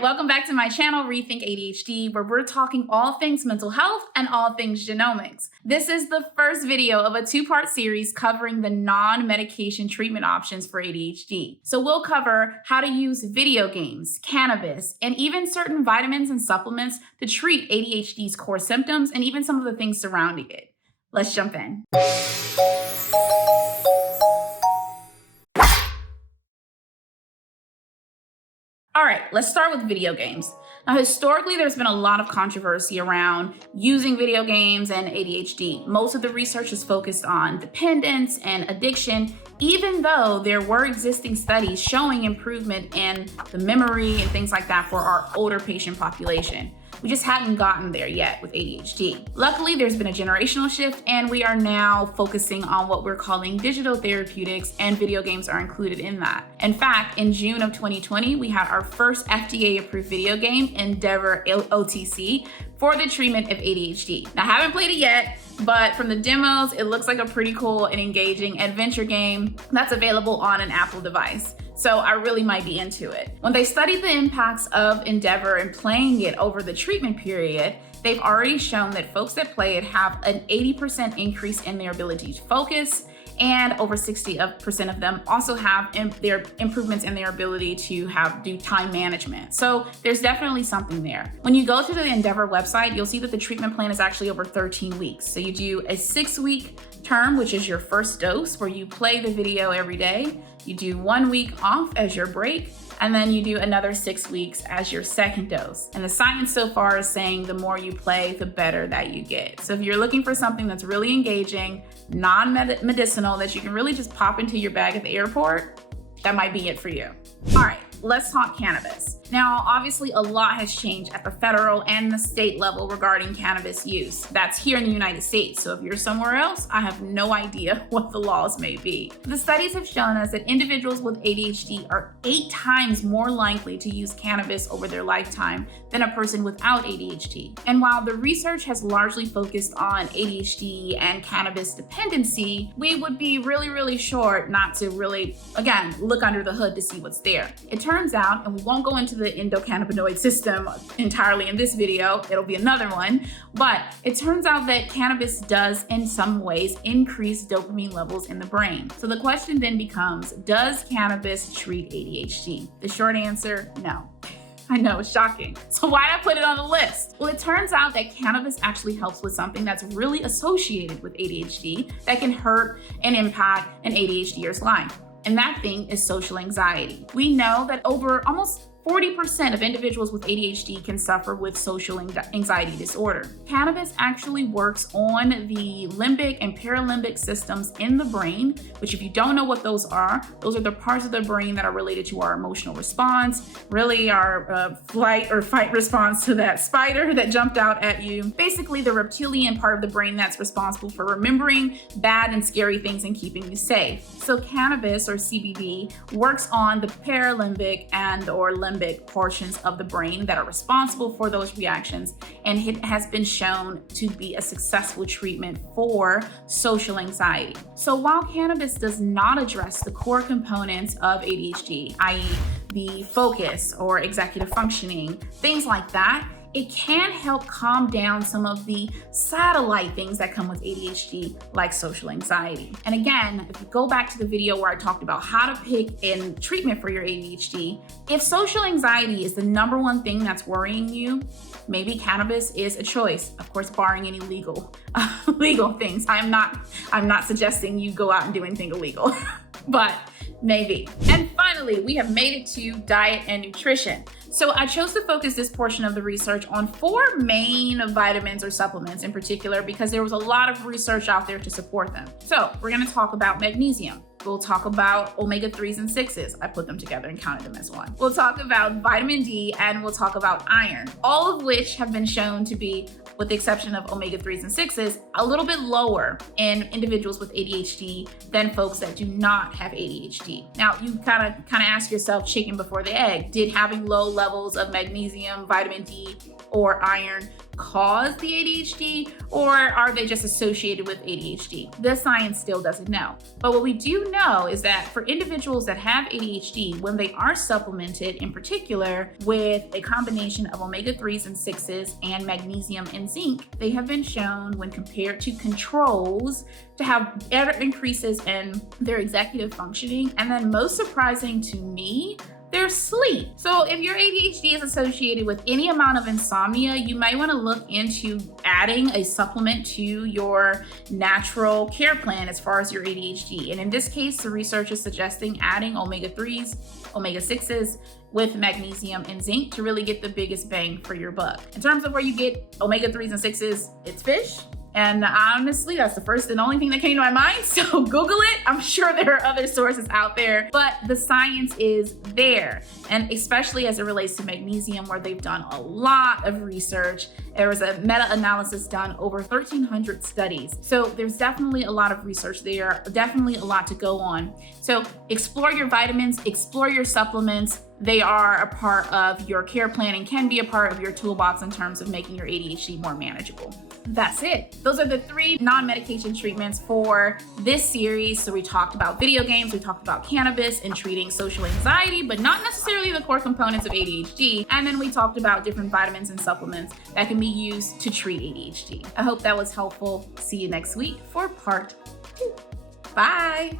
right, welcome back to my channel, Rethink ADHD, where we're talking all things mental health and all things genomics. This is the first video of a two-part series covering the non-medication treatment options for ADHD. So we'll cover how to use video games, cannabis, and even certain vitamins and supplements to treat ADHD's core symptoms and even some of the things surrounding it. Let's jump in. All right, let's start with video games. Now, historically, there's been a lot of controversy around using video games and ADHD. Most of the research is focused on dependence and addiction, even though there were existing studies showing improvement in the memory and things like that for our older patient population. We just hadn't gotten there yet with ADHD. Luckily, there's been a generational shift, and we are now focusing on what we're calling digital therapeutics, and video games are included in that. In fact, in June of 2020, we had our first FDA-approved video game, Endeavor OTC, for the treatment of ADHD. Now, I haven't played it yet, but from the demos, it looks like a pretty cool and engaging adventure game that's available on an Apple device. So I really might be into it. When they studied the impacts of Endeavor and playing it over the treatment period, they've already shown that folks that play it have an 80% increase in their ability to focus, and over 60% of them also have their improvements in their ability to do time management. So there's definitely something there. When you go to the Endeavor website, you'll see that the treatment plan is actually over 13 weeks. So you do a 6-week term, which is your first dose, where you play the video every day. You do 1 week off as your break, and then you do another 6 weeks as your second dose. And the science so far is saying the more you play, the better that you get. So if you're looking for something that's really engaging, non-medicinal, that you can really just pop into your bag at the airport, that might be it for you. All right, let's talk cannabis. Now, obviously, a lot has changed at the federal and the state level regarding cannabis use. That's here in the United States. So if you're somewhere else, I have no idea what the laws may be. The studies have shown us that individuals with ADHD are 8 times more likely to use cannabis over their lifetime than a person without ADHD. And while the research has largely focused on ADHD and cannabis dependency, we would be really short not to really, again, look under the hood to see what's there. It turns out, and we won't go into the endocannabinoid system entirely in this video, it'll be another one, but it turns out that cannabis does in some ways increase dopamine levels in the brain. So the question then becomes, does cannabis treat ADHD? The short answer, no. I know, it's shocking. So why did I put it on the list? Well, it turns out that cannabis actually helps with something that's really associated with ADHD that can hurt and impact an ADHDer's life. And that thing is social anxiety. We know that over almost 40% of individuals with ADHD can suffer with social anxiety disorder. Cannabis actually works on the limbic and paralimbic systems in the brain, which, if you don't know what those are the parts of the brain that are related to our emotional response, really our flight or fight response to that spider that jumped out at you. Basically, the reptilian part of the brain that's responsible for remembering bad and scary things and keeping you safe. So cannabis, or CBD, works on the paralimbic and or limbic portions of the brain that are responsible for those reactions, and it has been shown to be a successful treatment for social anxiety. So while cannabis does not address the core components of ADHD, i.e. the focus or executive functioning, things like that, it can help calm down some of the satellite things that come with ADHD, like social anxiety. And again, if you go back to the video where I talked about how to pick in treatment for your ADHD, if social anxiety is the #1 thing that's worrying you, maybe cannabis is a choice. Of course, barring any legal things. I'm not suggesting you go out and do anything illegal, but maybe. And finally, we have made it to diet and nutrition. So I chose to focus this portion of the research on 4 main vitamins or supplements in particular, because there was a lot of research out there to support them. So we're going to talk about magnesium. We'll talk about omega-3s and 6s. I put them together and counted them as one. We'll talk about vitamin D, and we'll talk about iron, all of which have been shown to be, with the exception of omega-3s and 6s, a little bit lower in individuals with ADHD than folks that do not have ADHD. Now, you kind of ask yourself, chicken before the egg. Did having low levels of magnesium, vitamin D, or iron cause the ADHD, or are they just associated with ADHD? The science still doesn't know. But what we do know is that for individuals that have ADHD, when they are supplemented in particular with a combination of omega-3s and 6s and magnesium and zinc, they have been shown when compared to controls to have better increases in their executive functioning. And then most surprising to me, their sleep. So if your ADHD is associated with any amount of insomnia, you might want to look into adding a supplement to your natural care plan as far as your ADHD. And in this case, the research is suggesting adding omega-3s, omega-6s with magnesium and zinc to really get the biggest bang for your buck. In terms of where you get omega-3s and 6s, it's fish. And honestly, that's the first and only thing that came to my mind. So Google it. I'm sure there are other sources out there, but the science is there. And especially as it relates to magnesium, where they've done a lot of research. There was a meta-analysis done over 1,300 studies. So there's definitely a lot of research there, definitely a lot to go on. So explore your vitamins, explore your supplements. They are a part of your care plan and can be a part of your toolbox in terms of making your ADHD more manageable. That's it. Those are the 3 non-medication treatments for this series. So we talked about video games, we talked about cannabis and treating social anxiety, but not necessarily the core components of ADHD. And then we talked about different vitamins and supplements that can be used to treat ADHD. I hope that was helpful. See you next week for part 2. Bye.